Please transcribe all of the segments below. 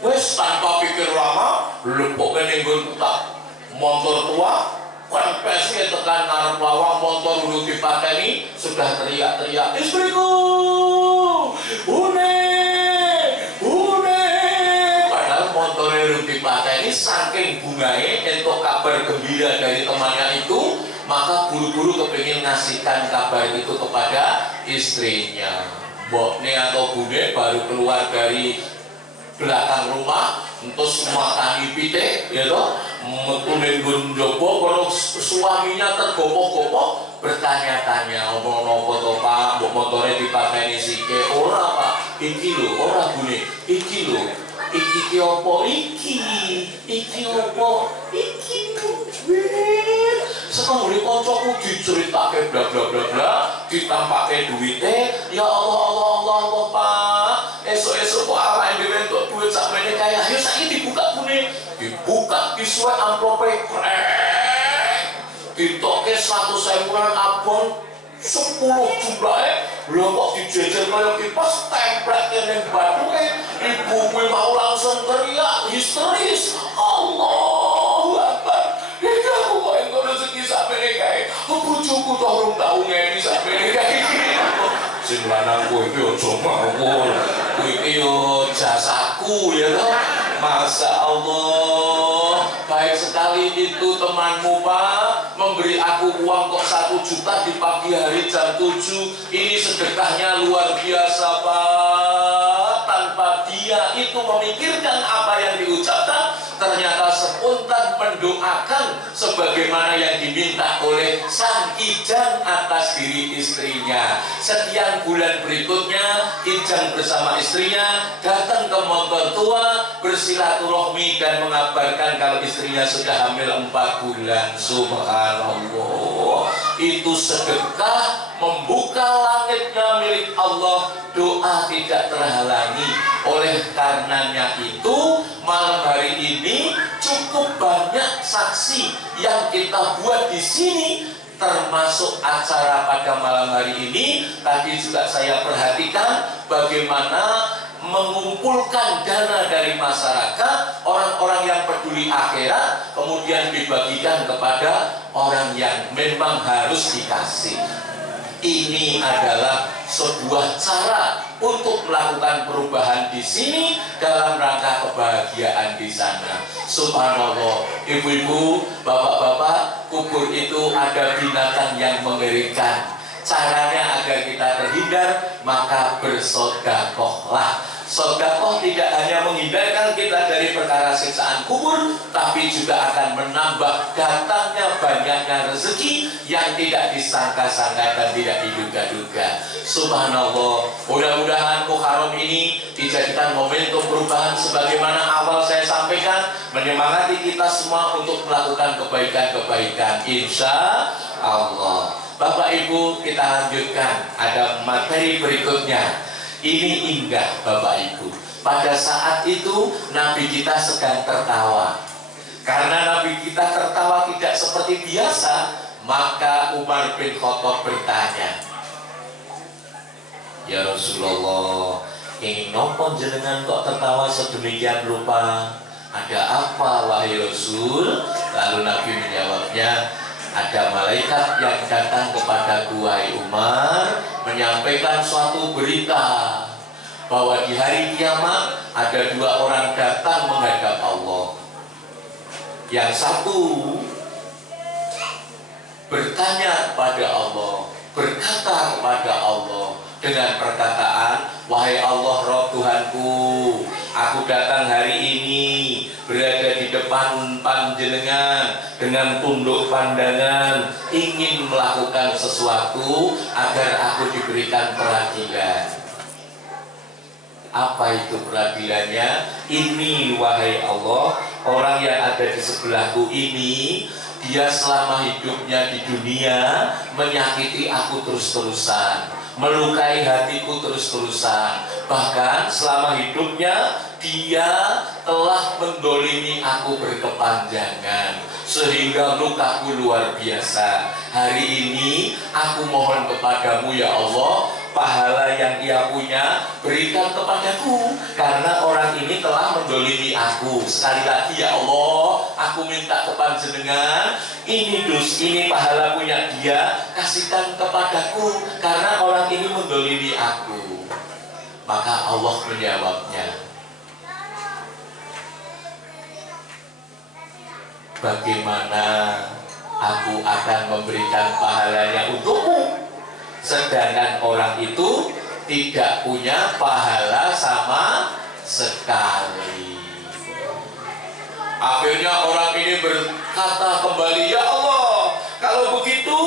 Wes tanpa pikir lama, lepok ning nggon tak motor tua, kempesnya tekan ngarep lawang motor dulu dipateni, sudah teriak-teriak, istriku, une, padahal motornya dulu dipateni, saking bunganya entuk kabar gembira dari temannya itu, maka buru-buru kepingin ngasihkan kabar itu kepada istrinya. Mboknya atau bune baru keluar dari belakang rumah, entus makangi pitik, ya toh, metunin gunjobo, kalau suaminya tergopoh-gopoh, bertanya-tanya, omong nopo toh pak, motornya dipakai sike, ora pak, iki lo, ora bune, iki lo, iki opo, iki opo, iki duit. Sekarang beli kocokku diceritake bla bla bla bla, ditampake duitnya, ya Allah pak. Esok-esok kok apa yang dibentuk duit sampai kayak ayo saya dibuka bune, dibuka disuai amplopnya krek, ditoke 100.000 abon 10 jumlahnya, lho kok dijejer kayak kipas template yang batu ibu gue mau langsung teriak histeris, Allahu Akbar. Ini aku kok yang rezeki sampai kayak bujuku toh rung tau ngeni sampai kayak sing lanangku iki aja mawon, iki yo jasaku ya toh. Masya Allah, baik sekali itu temanmu pak, memberi aku uang kok 1 juta di pagi hari jam 7. Ini sedekahnya luar biasa pak. Tanpa dia itu memikirkan apa yang diucapkan, ternyata spontan mendoakan sebagaimana yang diminta oleh sang kijang atas diri istrinya. Sekian bulan berikutnya, kijang bersama istrinya datang ke motor tua, bersilaturahmi dan mengabarkan kalau istrinya sudah hamil 4 bulan. Subhanallah, itu sedekah membuka langitnya milik Allah, doa tidak terhalangi. Oleh karenanya itu malam hari ini cukup banyak saksi yang kita buat di sini, termasuk acara pada malam hari ini. Tadi juga saya perhatikan bagaimana mengumpulkan dana dari masyarakat, orang-orang yang peduli akhirat, kemudian dibagikan kepada orang yang memang harus dikasih. Ini adalah sebuah cara untuk melakukan perubahan di sini dalam rangka kebahagiaan di sana. Subhanallah, ibu-ibu, bapak-bapak, kubur itu ada binatang yang mengerikan. Caranya agar kita terhindar, maka bersedekahlah. Sedekah tidak hanya menghindarkan kita dari perkara siksaan kubur, tapi juga akan menambah datangnya banyaknya rezeki yang tidak disangka-sangka dan tidak diduga-duga. Subhanallah, mudah-mudahan Muharram ini dijadikan momentum perubahan sebagaimana awal saya sampaikan, menyemangati kita semua untuk melakukan kebaikan-kebaikan, insya Allah. Bapak Ibu, kita lanjutkan, ada materi berikutnya. Ini indah Bapak Ibu. Pada saat itu Nabi kita sedang tertawa. Karena Nabi kita tertawa tidak seperti biasa, maka Umar bin Khattab bertanya, ya Rasulullah, ingin nopo jenengan kok tertawa sedemikian rupa? Ada apa wahai Rasul? Lalu Nabi menjawabnya, ada malaikat yang datang kepada wahai Umar, menyampaikan suatu berita bahwa di hari kiamat ada 2 orang datang menghadap Allah. Yang satu bertanya pada Allah, berkata kepada Allah dengan perkataan, wahai Allah Rabb Tuhanku, aku datang hari ini berada di depan panjenengan dengan tunduk pandangan, ingin melakukan sesuatu agar aku diberikan peradilan. Apa itu peradilannya? Ini wahai Allah, orang yang ada di sebelahku ini, dia selama hidupnya di dunia menyakiti aku terus-terusan, melukai hatiku terus-terusan. Bahkan selama hidupnya dia telah mendolimi aku berkepanjangan sehingga lukaku luar biasa. Hari ini aku mohon kepadamu ya Allah, pahala yang ia punya berikan kepadaku, karena orang ini telah mendolimi aku. Sekali lagi ya Allah, aku minta kepanjenengan, ini pahala punya dia, kasihkan kepadaku, karena orang ini mendolimi aku. Maka Allah menjawabnya, bagaimana aku akan memberikan pahalanya untukmu, sedangkan orang itu tidak punya pahala sama sekali. Akhirnya orang ini berkata kembali, ya Allah, kalau begitu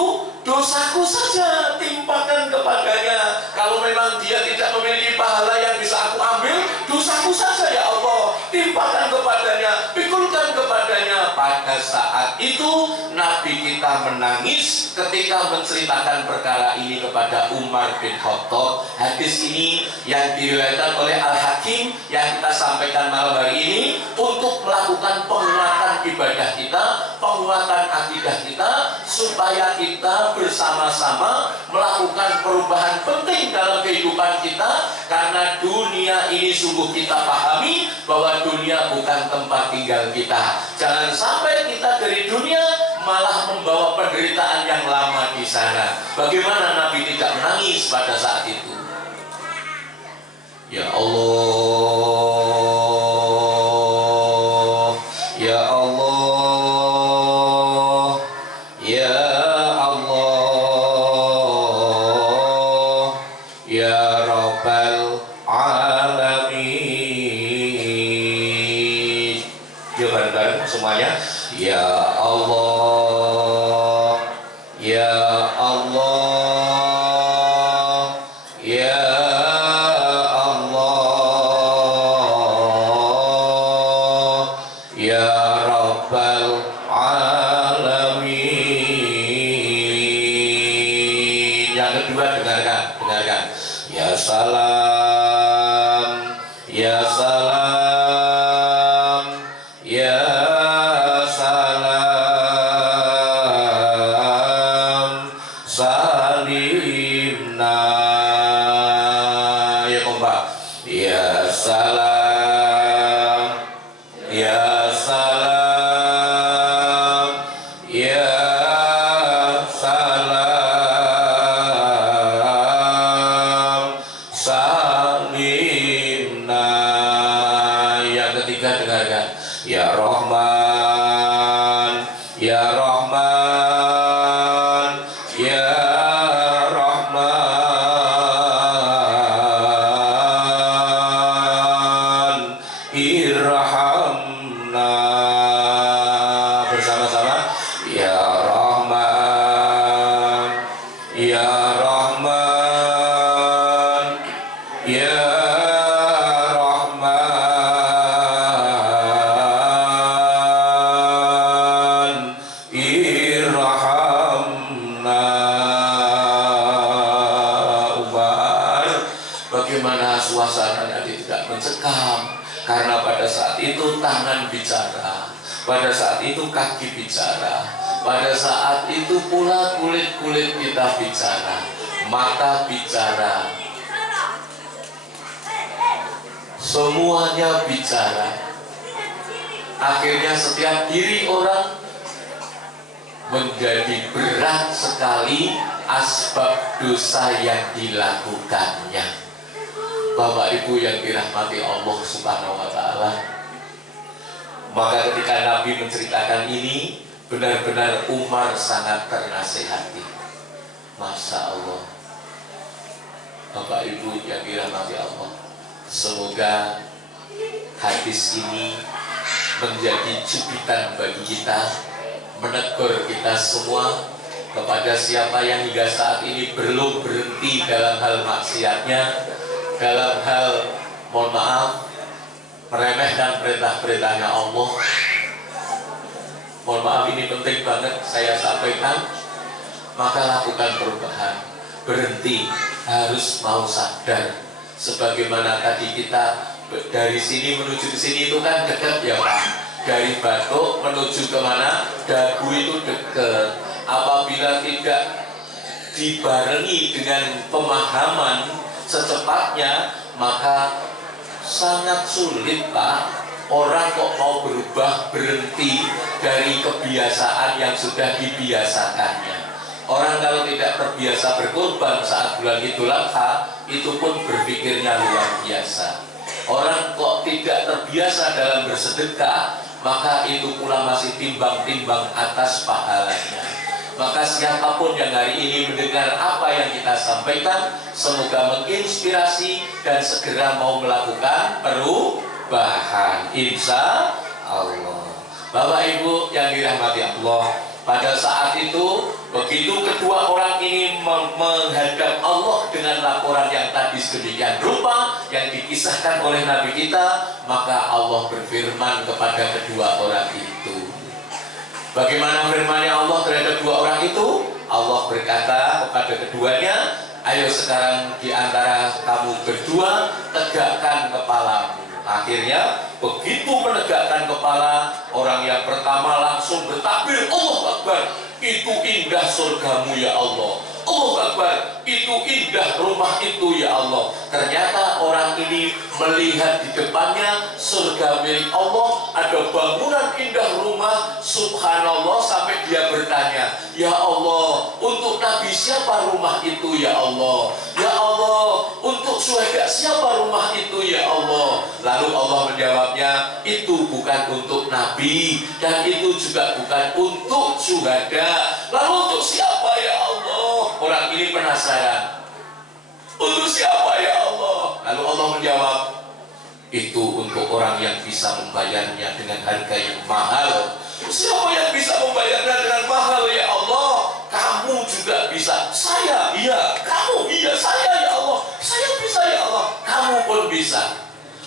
dosaku saja timpakan kepadanya. Kalau memang dia tidak memiliki pahala yang bisa aku ambil, dosaku saja ya Allah timpakan kepadanya, pikulkan kepadanya. Pada saat itu Nabi kita menangis ketika menceritakan perkara ini kepada Umar bin Khattab. Hadis ini yang diriwayatkan oleh Al-Hakim yang kita sampaikan malam hari ini untuk melakukan penguatan ibadah kita, penguatan akidah kita, supaya kita bersama-sama melakukan perubahan penting dalam kehidupan kita. Karena dunia ini sungguh kita pahami bahwa dunia bukan tempat tinggal kita. Jangan sampai kita dari dunia malah membawa penderitaan yang lama di sana. Bagaimana Nabi tidak menangis pada saat itu? Ya Allah, ya Allah, ya Allah, ya Rabbal Alamin. Yuk bareng-bareng semuanya. Ya Allah, ya Allah, ya Allah, ya Rabbal Alamin. Yang kedua, dengarkan. Ya salam, ya salam, ya salam, salimna. Ya kompak. Ya salam, ya salam, ya salam, salimna. Yang ketiga, dengarkan. Ya Rahman, ya Rahman, ya Rahman, irhamna. Bersama-sama. Ya Rahman, ya Rahman, ya Rahman, irhamna. Umar, bagaimana suasana tadi tidak mencekam, karena pada saat itu tangan bicara, pada saat itu kaki bicara, pada saat itu pula kulit-kulit kita bicara, mata bicara, semuanya bicara. Akhirnya setiap diri orang menjadi berat sekali asbab dosa yang dilakukannya. Bapak Ibu yang dirahmati Allah Subhanahu wa Ta'ala, maka ketika Nabi menceritakan ini, benar-benar Umar sangat ternasihati. Masya Allah. Bapak Ibu yang dirahmati Allah, semoga hadis ini menjadi jubitan bagi kita, menegur kita semua kepada siapa yang hingga saat ini belum berhenti dalam hal maksiatnya, dalam hal, mohon maaf, meremehkan perintah-perintahnya Allah. Mohon maaf, ini penting banget saya sampaikan. Maka lakukan perubahan, berhenti, harus mau sadar. Sebagaimana tadi kita dari sini menuju ke sini itu kan dekat ya Pak. Dari Batuk menuju kemana? Dagu itu dekat. Apabila tidak dibarengi dengan pemahaman secepatnya, maka sangat sulit Pak. Orang kok mau berubah, berhenti dari kebiasaan yang sudah dibiasakannya. Orang kalau tidak terbiasa berkorban saat bulan Idul Adha, itu pun berpikirnya luar biasa. Orang kok tidak terbiasa dalam bersedekah, maka itu pula masih timbang-timbang atas pahalanya. Maka siapapun yang hari ini mendengar apa yang kita sampaikan, semoga menginspirasi dan segera mau melakukan perubahan, insya Allah. Bapak Ibu yang dirahmati Allah, pada saat itu begitu kedua orang ini menghadap Allah dengan laporan yang tadi sedemikian rupa yang dikisahkan oleh Nabi kita, maka Allah berfirman kepada kedua orang itu. Bagaimana firman-Nya Allah terhadap dua orang itu? Allah berkata kepada keduanya, ayo sekarang di antara kamu berdua tegakkan kepalamu. Akhirnya begitu menegakkan kepala, orang yang pertama langsung bertakbir, Allahu Akbar, itu indah surgamu ya Allah. Allahu Akbar, itu indah rumah itu ya Allah. Ternyata orang ini melihat di depannya surga milik Allah, ada bangunan indah rumah, subhanallah, sampai dia bertanya, ya Allah, untuk Nabi siapa rumah itu ya Allah? Ya Allah, untuk syuhada siapa rumah itu ya Allah? Lalu Allah menjawabnya, itu bukan untuk Nabi dan itu juga bukan untuk syuhada. Lalu untuk siapa ya Allah? Orang ini penasaran, untuk siapa ya Allah? Lalu Allah menjawab, itu untuk orang yang bisa membayarnya dengan harga yang mahal. Siapa yang bisa membayarnya dengan mahal ya Allah? Kamu juga bisa. Saya, iya. Kamu, iya. Saya ya Allah. Saya bisa ya Allah. Kamu pun bisa.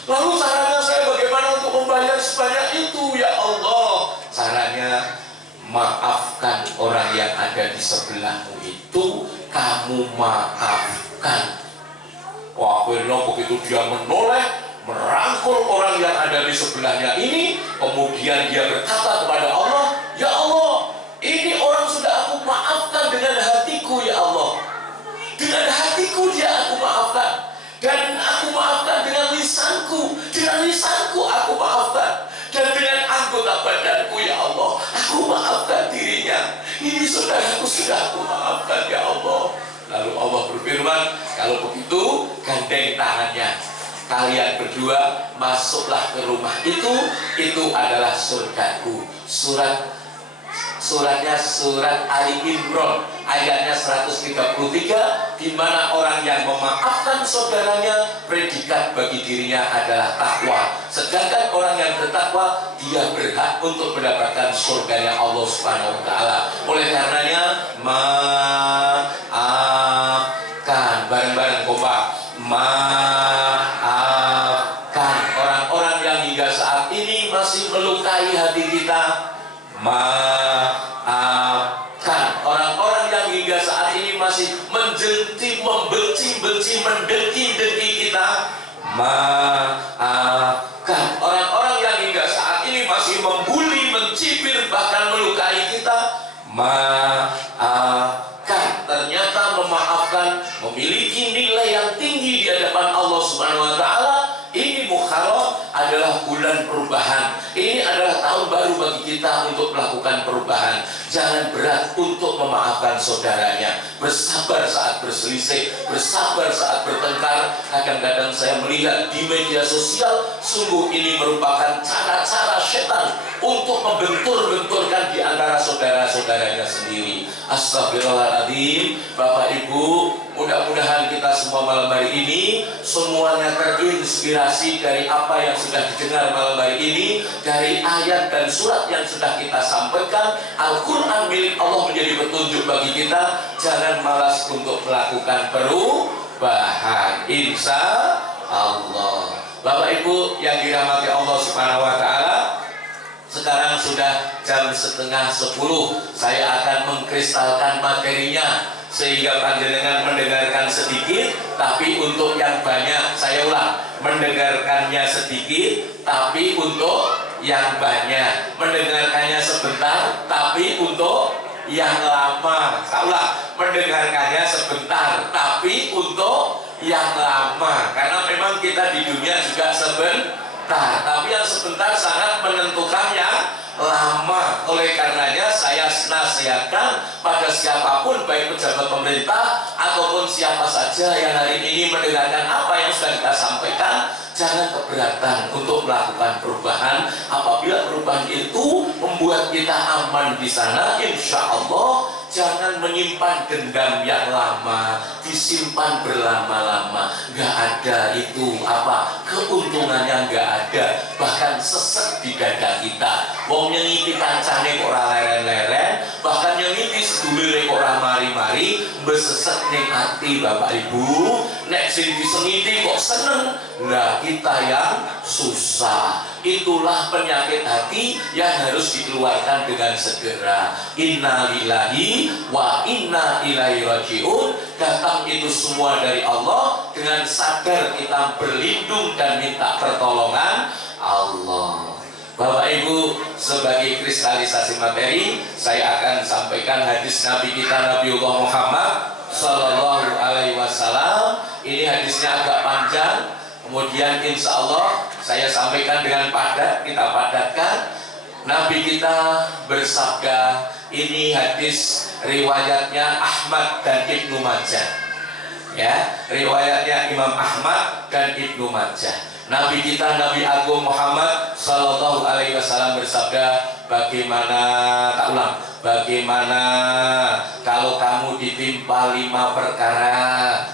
Lalu caranya saya bagaimana untuk membayar sebanyak itu ya Allah? Caranya, maafkan orang yang ada di sebelahmu itu, kamu maafkan. Wah, akhirnya begitu dia menoleh, merangkul orang yang ada di sebelahnya ini, kemudian dia berkata kepada Allah, ya Allah, ini orang sudah aku maafkan dengan hatiku ya Allah. Dengan hatiku dia aku maafkan, dan aku maafkan dengan lisanku aku maafkan, dan dengan anggota badanku ya Allah, aku maafkan dirinya. Ini saudaraku sudah aku maafkan ya Allah. Lalu Allah berfirman, kalau begitu gandeng tangannya, kalian berdua masuklah ke rumah itu adalah surgaku. Suratnya surat Ali Imran ayatnya 133, di mana orang yang memaafkan saudaranya predikat bagi dirinya adalah takwa. Sedangkan orang yang bertakwa dia berhak untuk mendapatkan surganya Allah Subhanahu wa taala. Oleh karenanya maafkan, bareng-bareng kompak, maafkan orang-orang yang hingga saat ini masih melukai hati kita. Maafkan orang-orang yang hingga saat ini masih membenci, mendengki kita. Maafkan orang-orang yang hingga saat ini masih membuli, mencibir, bahkan melukai kita. Maafkan. Ternyata memaafkan memiliki nilai yang tinggi di hadapan Allah Subhanahu wa taala. Ini Muharram adalah bulan perubahan. Ini adalah tahun baru bagi kita untuk melakukan perubahan. Jangan berat untuk memaafkan saudaranya. Bersabar saat berselisih, bersabar saat bertengkar. Kadang-kadang saya melihat di media sosial, sungguh ini merupakan cara-cara setan untuk membentur-benturkan di antara saudara-saudaranya sendiri. Astagfirullahaladzim. Bapak Ibu, mudah-mudahan kita semua malam hari ini semuanya terinspirasi dari apa yang sudah didengar malam hari ini, dari ayat dan surat yang sudah kita sampaikan. Al-Quran milik Allah menjadi petunjuk bagi kita. Jangan malas untuk melakukan perubahan, insya Allah. Bapak Ibu yang dirahmati Allah Subhanahu wa taala, sekarang sudah jam 9:30. Saya akan mengkristalkan materinya sehingga panjenengan mendengarkan sedikit, tapi untuk yang banyak. Saya ulang, mendengarkannya sedikit, tapi untuk yang banyak. Mendengarkannya sebentar, tapi untuk yang lama. Saulah, mendengarkannya sebentar, tapi untuk yang lama. Karena memang kita di dunia juga sebentar, tapi yang sebentar sangat menentukan yang lama. Oleh karenanya saya nasihatkan pada siapapun, baik pejabat pemerintah ataupun siapa saja yang hari ini mendengarkan apa yang sudah kita sampaikan, jangan keberatan untuk melakukan perubahan. Apabila perubahan itu membuat kita aman di sana, insya Allah jangan menyimpan dendam yang lama, disimpan berlama-lama. Gak ada itu apa keuntungannya, gak ada, bahkan sesek di dada kita. Wong nyengiti kancane kok ora leren-leren, bahkan nyengiti sedulure kok ora mari-mari, besesek ning ati Bapak Ibu. Nek sing disengiti kok seneng, lah kita yang susah. Itulah penyakit hati yang harus dikeluarkan dengan segera. Inna lillahi wa inna ilaihi rajiun. Datang itu semua dari Allah. Dengan sadar kita berlindung dan minta pertolongan Allah. Bapak Ibu, sebagai kristalisasi materi, saya akan sampaikan hadis Nabi kita, Nabiullah Muhammad Sallallahu Alaihi Wasallam. Ini hadisnya agak panjang, kemudian insya Allah saya sampaikan dengan padat, kita padatkan. Nabi kita bersabda, ini hadis riwayatnya Ahmad dan Ibnu Majah, ya, riwayatnya Imam Ahmad dan Ibnu Majah. Nabi kita, Nabi Agung Muhammad Sallallahu Alaihi Wasallam bersabda, bagaimana, tak ulang, bagaimana kalau kamu ditimpa 5 perkara,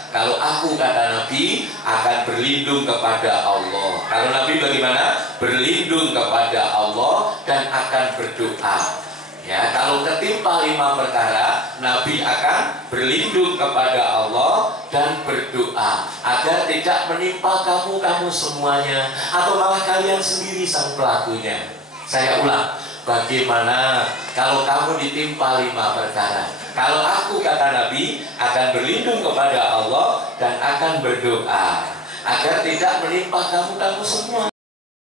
kalau aku, kata Nabi, akan berlindung kepada Allah. Kalau Nabi bagaimana? Berlindung kepada Allah dan akan berdoa. Ya, kalau ketimpa 5 perkara, Nabi akan berlindung kepada Allah dan berdoa agar tidak menimpa kamu semuanya, atau malah kalian sendiri sang pelakunya. Saya ulang, bagaimana kalau kamu ditimpa 5 perkara, kalau aku, kata Nabi, akan berlindung kepada Allah dan akan berdoa agar tidak menimpa kamu semua.